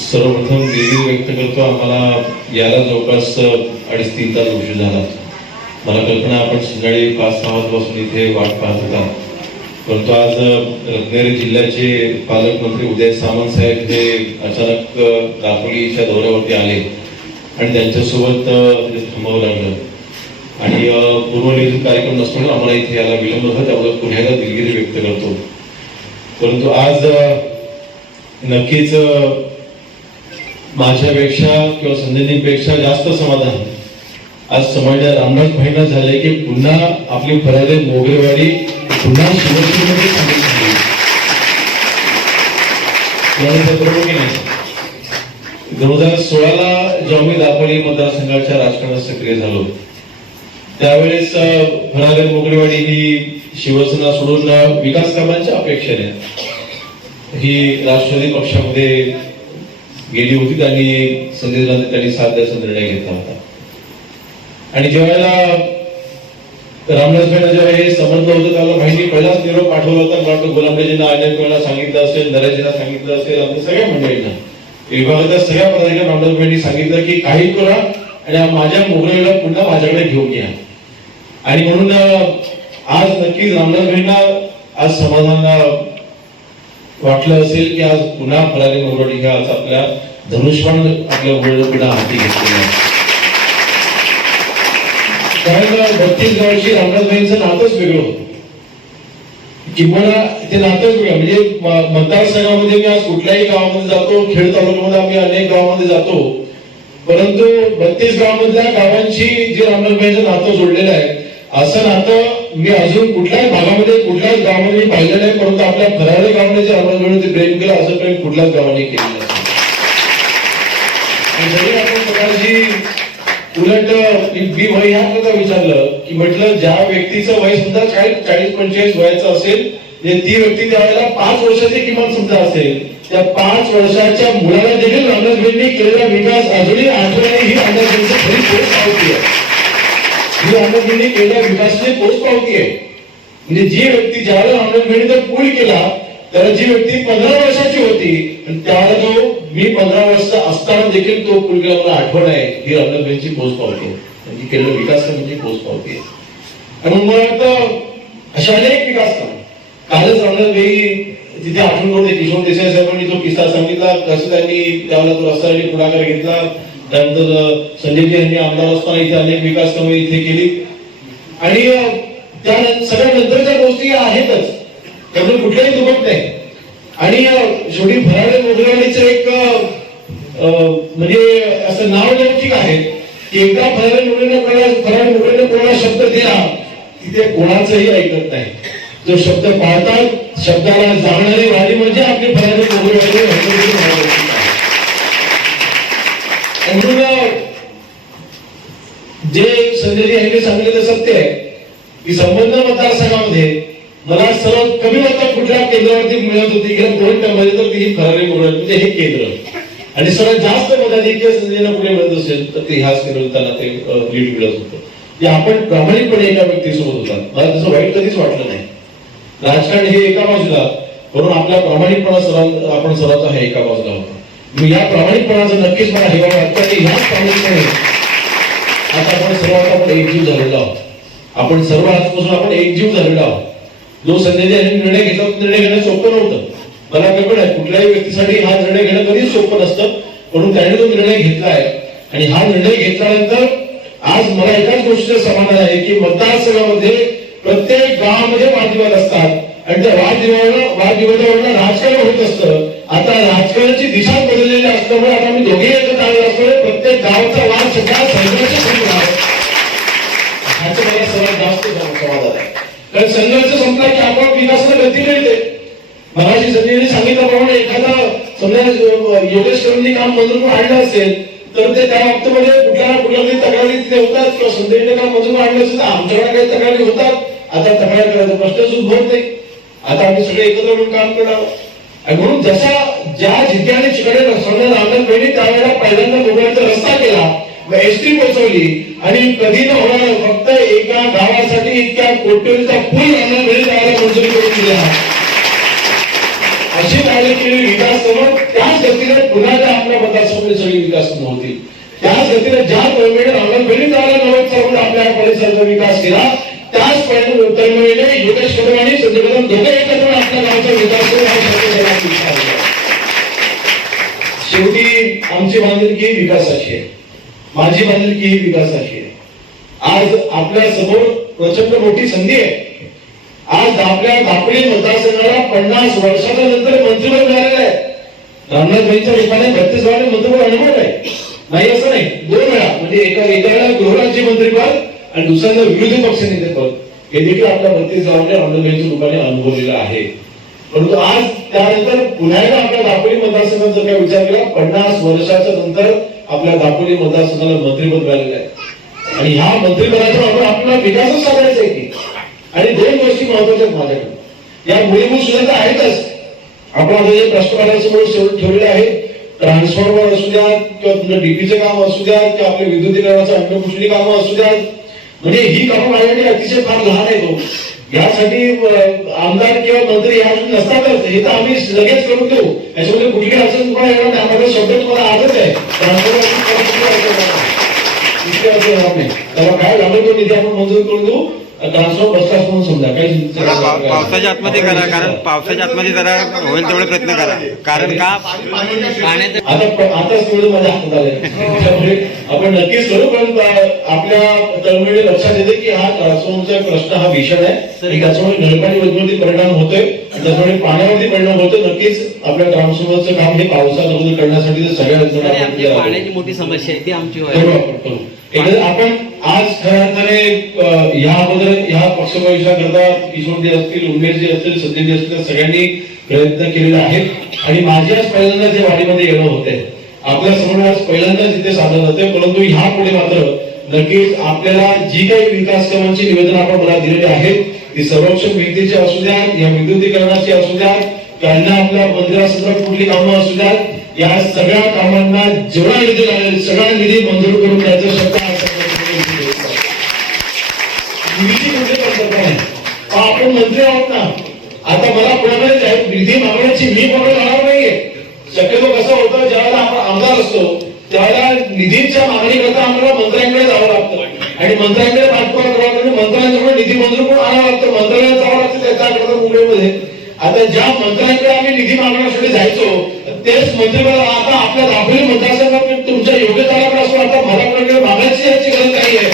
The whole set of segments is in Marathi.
सर्वप्रथम दिलगिरी व्यक्त करतो आम्हाला याला जवळपास अडीच तीन तास उशीर झाला. मला कल्पना आपण सकाळी पाच सहा वाजपासून इथे वाट पाहत होता. परंतु आज रत्नागिरी जिल्ह्याचे पालकमंत्री उदय सामंत साहेब हे अचानक दापोलीच्या दौऱ्यावरती आले आणि त्यांच्यासोबत थांबावं लागलं. आणि पूर्वनियोजित कार्यक्रम नसताना आम्हाला इथे याला विलंब झाला त्याबद्दल पुन्हा एकदा दिलगिरी व्यक्त करतो. परंतु आज नक्कीच माझ्यापेक्षा किंवा संजयनीपेक्षा जास्त समाधान. आज समाजा रामदास भाईना झाले की पुन्हा आपली फरादे मोगरेवाडी पुन्हा शिवसेनेमध्ये की नाही? दोन हजार सोळाला जेव्हा मी दापोली मतदारसंघाच्या राजकारणात सक्रिय झालो त्यावेळेस अ, मोगरेवाडी ही शिवसेना सोडून विकास कामांच्या अपेक्षेने ही राष्ट्रवादी पक्षामध्ये गेली होती त्यांनी संजय गांधी त्यांनी साथ द्यायचा निर्णय घेतला होता. आणि ज्यावेळेला रामदास भाईंना जेव्हा हे समजलं होतं त्याला भाईंनी पहिलाच निरोप पाठवला होता. मला वाटतं गुलामजींना अनेक वेळेला सांगितलं असेल नरेशजींना सांगितलं असेल आमच्या सगळ्या मंडळींना. विभागाच्या सगळ्या पदाधिकारी रामदास भाईंनी सांगितलं की काही करा आणि माझ्या मोगऱ्याला पुन्हा माझ्याकडे घेऊन या. आणि म्हणून आज नक्कीच रामदास भाईंना आज समाधान वाटलं असेल की आज पुन्हा फरारी मोरवाडी घ्या आज आपल्या धनुष्यबाण आपल्या वडील पुन्हा हाती घेतलेला आहे. कारण बत्तीस गावची रामदासबाईंचं नातंच वेगळं होतं किंवा ते नातंच वेगळं म्हणजे मतदारसंघामध्ये मी आज कुठल्याही गावामध्ये जातो खेड तालुक्यामध्ये आम्ही अनेक गावामध्ये जातो परंतु बत्तीस गावामधल्या गावांशी जे रामदासबाईंचं नातं जोडलेलं आहे असं नातं म्हणजे मी अजून कुठल्याही भागामध्ये कुठल्याच गावामध्ये पाहिलं नाही परंतु आपल्या फराळे गावाने जे रामदासबाईंवरती प्रेम केलं असं प्रेम कुठल्याच गावाने केलं नाही जरी आपण प्रकारची उलट मी वय ह्या करता विचारलं की म्हटलं ज्या व्यक्तीचं वय सुद्धा चाळीस चाळीस पंचेचाळीस वयाचं असेल म्हणजे ती व्यक्ती त्यावेळेला पाच वर्षाची किमान सुद्धा असेल. त्या पाच वर्षाच्या मुलाला देखील रामदास केलेला विकास अजूनही आठवणे ही रामदासबाईंची खरी पोच आहे. म्हणजे ही रामदासबाईंनी केलेल्या विकासाची पोच पावती आहे म्हणजे जी व्यक्ती ज्यावेळेला रामदासबाईंनी तो पूल केला त्याला जी व्यक्ती पंधरा वर्षाची होती आणि त्यावेळेला जो मी पंधरा वर्ष असताना देखील तो पूल केला मला आठवण आहे ही रामदासबाईंची पोच पावती आहे. म्हणजे केलेलं विकास म्हणजे पोच पावती आहे. आणि मला वाटतं अशा अनेक विकास काम. कालच रामदासबाई तिथे आठवण करून किशोर देसाई साहेबांनी जो किस्सा सांगितला कसं त्यांनी त्यावेळेला तो रस्ता पुढाकार घेतला. त्यानंतर संजयजी यांनी आमदार असताना इथे अनेक विकास कामे इथे केली. आणि त्या सगळ्या नंतरच्या गोष्टी या आहेतच. त्यामुळे कुठल्याही दुखत नाही. आणि शेवटी भराडे मोगरेवाडीचं एक म्हणजे असं नाव लौकिक आहे की एकदा फराडे मोगरेने कोणाला फराडे मोगरेने कोणाला शब्द दिला तिथे कोणाचंही ऐकत नाही. जो शब्द पाळतात शब्दाला जाणणारी वाडी म्हणजे आपली फराडे मोगरेवाडी हनुमंती महाराजांची आहे. आणि म्हणून जे संजयजी यांनी सांगितलेलं सत्य आहे की संबंध मतदारसंघामध्ये मला सर्वात कमी मतं कुठल्या केंद्रावरती मिळत होती किंवा दोन टर्ममध्ये तर ती फरारी मिळत म्हणजे हे केंद्र. आणि सर्वात जास्त मताधिक्य संजयला कुठे मिळत असेल तर ते ह्याच केंद्र त्याला ते लीड मिळत होतं. की आपण प्रामाणिकपणे एका व्यक्तीसोबत होतात मला तसं वाईट कधीच वाटलं नाही. राजकारण हे एका बाजूला म्हणून आपला प्रामाणिकपणा सर्वां आपण सर्वांचा हे एका बाजूला होता. या प्रामाणिकपणाचं नक्कीच मला हे वाटतं ह्याच आता आपण सर्वात आपण एकजीव झालेलो आहोत आपण सर्व आजपासून आपण एकजीव झालेलो आहोत जो संजय यांनी निर्णय घेतला निर्णय घेणं सोपं नव्हतं मला कल्पना आहे कुठल्याही व्यक्तीसाठी हा निर्णय घेणं कधीच सोपं नसतं म्हणून त्याने तो निर्णय घेतला आहे आणि हा निर्णय घेतल्यानंतर आज मला एकाच गोष्टीचं समाधान आहे की मतदारसंघामध्ये प्रत्येक गावामध्ये वादविवाद असतात आणि त्या वादविवादाला वादविवादावरनं राजकारण होत असतं आता राजकारणाची दिशा बदललेली असल्यामुळे आता मी दोघे एकत्र आलेलो असल्यामुळे प्रत्येक गावचा वाद सगळा संघर्ष सुरू आहे. ह्याचं मला सर्वात जास्त समाधान आहे. कारण संघर्ष संपला की आपोआप विकासाला गती मिळते. मगाशी संजयने सांगितल्याप्रमाणे एखादा समजा अं, योगेश करूंनी काम मंजूर आणलं असेल तर ते त्या बाबतीमध्ये कुठल्या ना कुठल्या तरी तक्रारी तिथे होतात. किंवा सुंदरीने काम मंजूर आणलं असेल तर आमच्याकडे काही तक्रारी होतात. आता तक्रार करायचा प्रश्नच उद्भवत नाही. आता आम्ही सगळे एकत्र मिळून काम करावं. आणि म्हणून जसा ज्या जिल्ह्याने तिकडे समजा रामदास बहिणी त्यावेळेला पहिल्यांदा मुंबईचा रस्ता केला एस टी पोहोचवली आणि कधी न होणार फक्त एका गावासाठी इतक्या कोट्यवधीचा पूल रामदास बहिणी त्यावेळेला मंजुरी करून दिला अशी कार्य केलेली विकास समोर त्याच गतीने पुन्हा त्या आपल्या पावसामुळे सगळी विकास होती. त्याच गतीने ज्या तळमळीने रामनाथ त्याला नवद चौगुण आपल्या परिसराचा विकास केला. त्याच तळमळीने योगेश कदम आणि संजय कदम दोघे एकत्र आपल्या गावाचा विकास करून हा सर्व जगात विकास केला. शेवटी आमची बांधिलकी विकासाची आहे. माझी बांधिलकी ही विकासाची आहे. आज आपल्यासमोर प्रचंड मोठी संधी आहे. आज आपल्या धापडी मतदारसंघाला पन्नास वर्षाच्या नंतर मंत्रिपद मिळालेलं आहे. रामनाथभाईंच्या रूपाने बत्तीस वेळा मंत्रिपद अनुभव आहे नाही असं नाही. दोन वेळा. म्हणजे एका एका वेळा गृहराज्य मंत्रिपद आणि दुसऱ्यांदा विरोधी पक्ष नेतेपद हे देखील आपल्या बत्तीस गावांच्या रामनाथभाईंच्या रूपाने अनुभवलेलं आहे. परंतु आज त्यानंतर पुन्हा एकदा आपल्या दापोली मतदारसंघात जर काय विचार केला पन्नास वर्षाच्या नंतर आपल्या दापोली मतदारसंघाला मंत्रिपद मिळालेलं आहे. आणि ह्या मंत्रिपदाच्या आपण आपल्याला विकासच साधायचा आहे की. आणि दोन गोष्टी महत्त्वाच्या आहेत माझ्याकडे. या मूलभूत सुविधा आहेतच. आपण आता जे राष्ट्रपतीसमोर शेवट ठेवलेले आहे ट्रान्सफॉर्मर असू द्या किंवा तुमचं डीपीचे काम असू द्या किंवा आपल्या विद्युतीकरणाचं अन्नपुष्टी कामं असू द्यात म्हणजे ही कामं माझ्यासाठी अतिशय फार लहान आहे हो. यासाठी अं, आमदार किंवा मंत्री या नसतातच. हे तर आम्ही लगेच करून देऊ. याच्यामध्ये कुठली अडचण तुम्हाला येणार नाही. माझा शब्द तुम्हाला आजच आहे. ट्रान्सफॉर्मर इतके अर्थ येणार नाही. त्याला काय लागेल तो निधी आपण मंजूर करून देऊ. पावसाच्या आतमध्ये करा कारण पावसाच्या आतमध्ये जरा होईल तेवढे प्रयत्न करा. कारण का? त्यामुळे आपण नक्कीच करू पण आपल्या तळमळीने लक्षात येते की हा ट्रान्सफॉर्मरचा प्रश्न हा भीषण आहे. आणि त्याच्यामुळे योजनेवरती परिणाम होतोय. आणि त्याच्यामुळे पाण्यावरती परिणाम होतोय नक्कीच आपल्या ट्रान्सफॉर्मरचं काम हे पावसात अगोदर करण्यासाठी सगळ्या यंत्रणा पाण्याची मोठी समस्या आहे ती आमची आपण करू एकदा आपण आज खऱ्या अर्थाने ह्या अगोदर ह्या पक्षप्रवेशाकरता किशोरजी असतील उमेशजी असतील सत्यजी असतील सगळ्यांनी प्रयत्न केलेले आहेत. आणि माझी आज पहिल्यांदा जे वाडीमध्ये येणं होते आपल्यासमोर आज पहिल्यांदाच इथे सादर होते परंतु ह्या पुढे मात्र नक्कीच आपल्याला जी काही विकास कामांची निवेदन आपण मला दिलेली आहेत ती संरक्षण भिंतीची असू द्या या विद्युतीकरणाची असू द्या त्यांना आपल्या मंदिरासंदर्भात कुठली कामं असू द्या या सगळ्या कामांना जेवढा निधी लागेल सगळा निधी मंजूर करून द्यायचं शक्य म्हणजे हो, आपण मंत्री आहोत ना. आता मला पुण्यामध्ये निधी मागण्याची मी कोणाला राहणार नाहीये. शक्यतो कसं होतं ज्यावेळेला आपण आमदार असतो त्यावेळेला निधीच्या मागणीकरता आम्हाला मंत्र्यांकडे आणि मंत्र्यांकडे पाठपुरा करावा लागतो आणि निधी मंजूर पण आणावं लागतं मंत्रालयात जावं लागतं त्याच्याकरता मुंबईमध्ये. आता ज्या मंत्र्यांकडे आम्ही निधी मागण्यासाठी जायचो तेच मंत्री आता आपल्या दाखवले मतदारसंघात तुमच्या योग्यताकडे असो आता मराठवाड्याकडे मागायची याची गरज नाही आहे.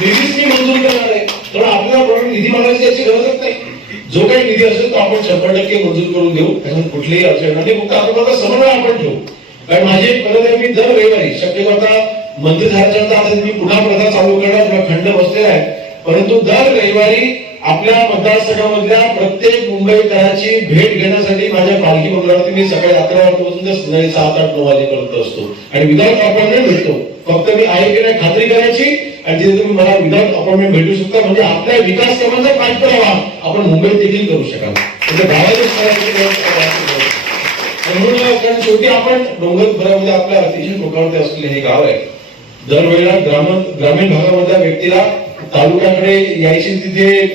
निधीच मी मंजूर करणार आहे. तर आपल्याला कोणाला निधी मागायची याची गरजच नाही. जो काही निधी असेल तो आपण शंभर टक्के मंजूर करून देऊ. त्याच्यात कुठलीही अडचण नाही. फक्त आपण समन्वय आपण ठेवू. कारण माझी परत आहे. मी दर रविवारी शक्य करता मंत्री झाल्याच्या आता मी पुन्हा प्रथा चालू करणार किंवा खंड बसलेला आहे. परंतु दर रविवारी आपल्या मतदारसंघामधल्या प्रत्येक मुंबईकराची भेट घेण्यासाठी माझ्या पालखी मंडळावरती मी सकाळी अकरा वाजतापासून ते संध्याकाळी सात आठ नऊ वाजेपर्यंत असतो. आणि विदाउट अपॉइंटमेंट भेटतो. फक्त मी आहे की नाही खात्री करायची आणि तिथे तुम्ही मला विदाउट अपॉइंटमेंट भेटू शकता. म्हणजे आपल्या विकास कामांचा पाठपुरावा आपण मुंबईत देखील करू शकाल. म्हणजे गावातच शेवटी आपण डोंगरभरामध्ये आपल्या अतिशय टोकावरती असलेले हे गाव आहे. दरवेळेला ग्रामीण ग्रामीण भागामधल्या व्यक्तीला तालुक्याकडे यायची तिथे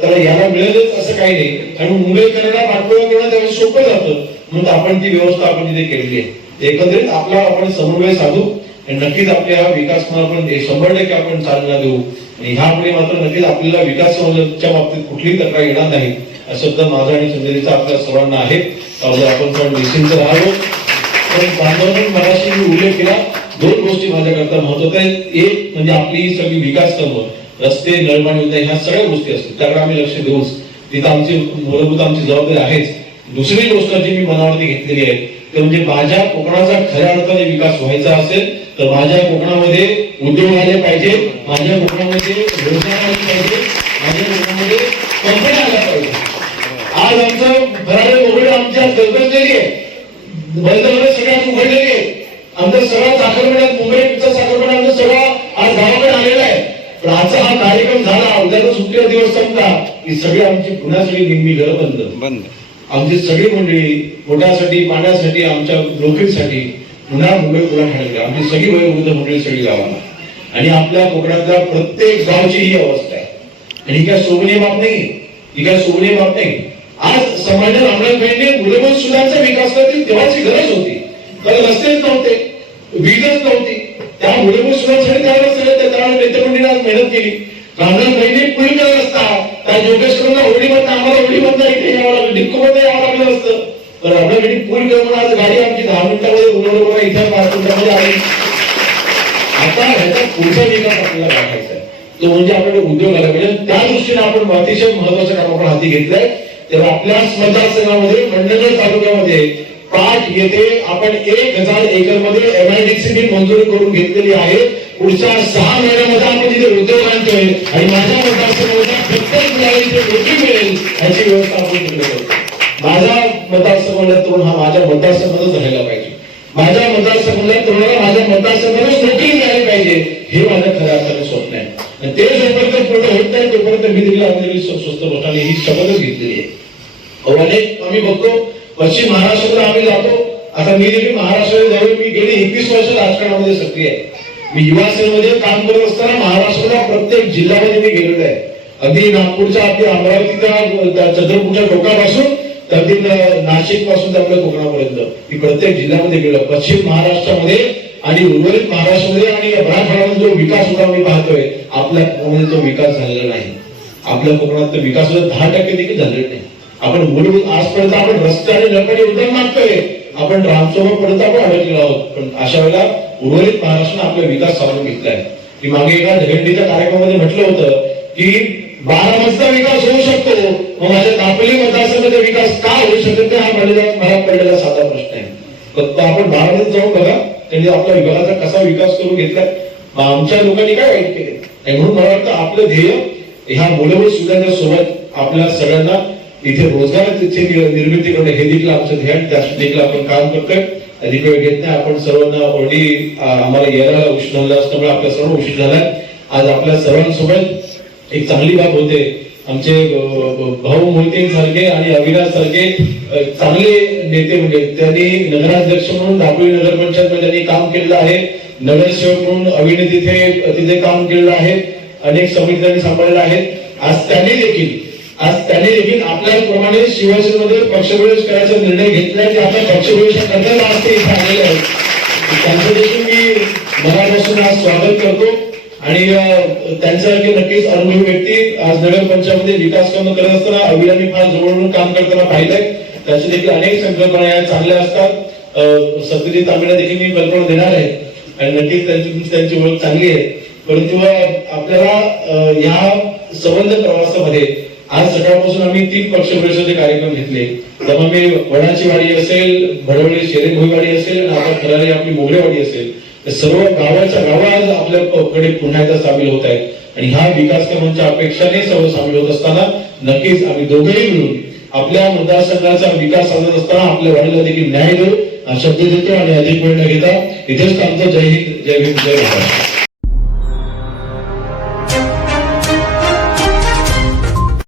त्याला यायला मिळेलच असं काही नाही. आणि मुंबईकरांना पाठपुरावा करणं त्यावेळेस सोपं जातं. म्हणून आपण ती व्यवस्था आपण तिथे केलेली आहे. एकंदरीत आपला आपण समन्वय साधू आणि नक्कीच आपल्या हा विकास आपण शंभर टक्के आपण चालना देऊ. आणि ह्यापुढे मात्र नक्कीच आपल्याला विकास कामाच्या बाबतीत कुठलीही तक्रार येणार नाही. असं तर माझा आणि संजयचा आपल्या सर्वांना आहे. त्यामुळे आपण पण निश्चिंत राहावं. पण बांधवांनी मी उल्लेख केला दोन गोष्टी माझ्याकरता महत्त्वाच्या आहेत. एक म्हणजे आपली ही सगळी विकास कामं रस्ते नळपाणी योजना ह्या सगळ्या गोष्टी असतील. त्याकडे आम्ही लक्ष देऊच तिथं आमची मूलभूत आमची जबाबदारी आहेच. दुसरी गोष्ट जी मी मनावरती घेतलेली आहे ते म्हणजे माझ्या कोकणाचा खऱ्या अर्थाने विकास व्हायचा असेल तर माझ्या कोकणामध्ये उद्योग आले पाहिजे माझ्या कोकणामध्ये व्यवसाय आले पाहिजे माझ्या कोकणामध्ये कंपन्या आल्या पाहिजे. आज आमचं भराडे मोगडे आमच्या गरगजलेली आहे. बंद सगळ्यात उघडलेली आहे. आमचं सगळं साखरपेढ्यात मुंबई पिक्चर साखरपेढा आमचं सगळं आज गावाकडे आलेलं आहे. पण आजचा हा कार्यक्रम झाला उद्याचा सुट्टीचा दिवस संपला की सगळी आमची पुन्हा सगळी निम्मी घरं बंद. बंद. आमची सगळी मंडळी पोटासाठी पाण्यासाठी आमच्या नोकरीसाठी पुन्हा मुंबई पुन्हा ठाणे आमची सगळी वयोवृद्ध मंडळी सगळी गावाला. आणि आपल्या कोकणातल्या प्रत्येक गावची ही अवस्था आहे. आणि ही काय शोभनीय बाब नाही. ही काय शोभनीय बाब नाही. आज समाजात भाईंनी मूलभूत सुविधांचा विकास करतील तेव्हाची गरज होती. कारण रस्तेच नव्हते वीजच नव्हती. त्या मूलभूत सुविधांसाठी त्यावेळेस सगळं त्या त्यावेळेस नेतेमंडळीने आज मेहनत केली. रामदास बहिणी पुढील करत असता त्या योगेश्वरांना म्हणता आम्हाला होडीमधनं इथे यावं लागलं डिक्को डिक्कोमध्ये यावं लागलं असतं. तर रामदास बहिणी पूल करून आज गाडी आमची दहा मिनिटामध्ये उन्हाळ्यामध्ये इथे पाच मिनिटामध्ये आली. आता ह्याचा पुढचा विकास आपल्याला गाठायचा आहे. तो म्हणजे आपल्याकडे उद्योग आला म्हणजे त्या दृष्टीने आपण अतिशय महत्वाचं काम आपण हाती घेतलंय. तेव्हा आपल्या मतदारसंघामध्ये मंडळ तालुक्यामध्ये पाठ येथे आपण एक हजार एकरमध्ये एमआयडीसी मंजूर करून घेतलेली आहे. पुढच्या सहा महिन्यामध्ये आपण तिथे उद्योग आणतोय आणि माझ्या मतदारसंघामध्ये प्रत्येक मुलाला नोकरी मिळेल याची व्यवस्था आपण केली करतो माझा मतदारसंघातला तरुण हा माझ्या मतदारसंघातच राहायला पाहिजे. माझ्या मतदारसंघातल्या तरुणाला माझ्या मतदारसंघातच नोकरी मिळाली पाहिजे हे माझं खऱ्या अर्थाने स्वप्न आहे. आणि ते जोपर्यंत पूर्ण होत नाही तोपर्यंत मी देखील आपल्याला स्वस्त लोकांनी ही शपथच घेतलेली आहे. अनेक आम्ही बघतो पश्चिम महाराष्ट्र आम्ही जातो. आता मी देखील महाराष्ट्र जाऊन मी गेली एकवीस वर्ष राजकारणामध्ये सक्रिय आहे. मी युवा सेनेमध्ये काम करत असताना महाराष्ट्राच्या प्रत्येक जिल्ह्यामध्ये मी गेलेलो आहे. अगदी नागपूरच्या अगदी अमरावतीच्या चंद्रपूरच्या टोकापासून तर अगदी नाशिकपासून ते आपल्या कोकणापर्यंत. मी प्रत्येक जिल्ह्यामध्ये गेलो पश्चिम महाराष्ट्रामध्ये आणि उर्वरित महाराष्ट्रामध्ये आणि मराठवाड्यामध्ये जो विकास होता मी पाहतोय आपल्या कोकणामध्ये तो विकास झालेला नाही. आपल्या कोकणात विकास सुद्धा दहा टक्के देखील झालेला नाही. आपण मूलभूत आजपर्यंत आपण रस्त्याने आणि उतर मागतोय आपण रामसोबतपर्यंत आपण अडकलेलो आहोत. पण अशा वेळेला उर्वरित महाराष्ट्राने आपला विकास सावरून घेतलाय. की मागे एका दहीहंडीच्या कार्यक्रमामध्ये म्हटलं होतं की बारामतीचा विकास होऊ शकतो. मग माझ्या दापोली मतदारसंघाचा विकास का होऊ शकत नाही हा पडलेला मला पडलेला साधा प्रश्न आहे. फक्त आपण बारामतीत जाऊन बघा त्यांनी आपल्या विभागाचा कसा विकास करून घेतलाय. आमच्या लोकांनी काय वाईट केले? म्हणून मला वाटतं आपलं ध्येय ह्या मुलभूत सुविधांच्या सोबत आपल्या सगळ्यांना इथे रोजगाराची निर्मिती करणे हे देखील आमचं ध्यान त्या देखील आपण काम करतोय. अधिक वेळ घेत नाही आपण सर्वांना ऑलरेडी आम्हाला यायला उशीर झाला असल्यामुळे आपल्या सर्व उशीर झालाय आज आपल्या सर्वांसोबत एक चांगली बाब होते. आमचे भाऊ मोहिते सारखे आणि अविनाश सारखे चांगले नेते म्हणजे त्यांनी नगराध्यक्ष म्हणून दापोळी नगर पंचायत मध्ये त्यांनी काम केलेलं आहे. नगरसेवक म्हणून अविने तिथे तिथे काम केलेलं आहे. अनेक समित्यांनी सांभाळलेल्या आहेत. आज त्यांनी देखील आज त्यांनी देखील आपल्याप्रमाणे शिवसेनेमध्ये पक्षप्रवेश करायचा निर्णय घेतलाय ते आता पक्षप्रवेश करण्याला आज ते इथे आलेले आहेत. त्यांचं देखील मी मनापासून आज स्वागत करतो. आणि त्यांच्यासारखे नक्कीच अनुभवी व्यक्ती आज नगर पंचायतमध्ये विकास कामं करत असताना अविरामी फार जवळून काम करताना पाहिलंय. त्याचे देखील अनेक संकल्पना या चांगल्या असतात. सत्यजित तांबेला देखील मी कल्पना देणार आहे. आणि नक्कीच त्यांची त्यांची ओळख चांगली आहे. परंतु आपल्याला या संबंध प्रवासामध्ये आज सकाळपासून आम्ही तीन पक्षप्रवेशाचे कार्यक्रम घेतले. तेव्हा मी वडाची वाडी असेल भडवळी शेरे भोईवाडी असेल आणि आपण खरारी आपली मोगरेवाडी असेल. तर सर्व गावाच्या गावा आज आपल्याकडे पुन्हा एकदा सामील होत आहेत. आणि ह्या विकास कामांच्या अपेक्षाने सर्व सामील होत असताना नक्कीच आम्ही दोघेही मिळून आपल्या मतदारसंघाचा विकास साधत असताना आपल्या वाडीला देखील न्याय देऊ हा शब्द देतो आणि अधिक वेळ न घेता इथेच आमचं जय हिंद जय हिंद जय महाराष्ट्र.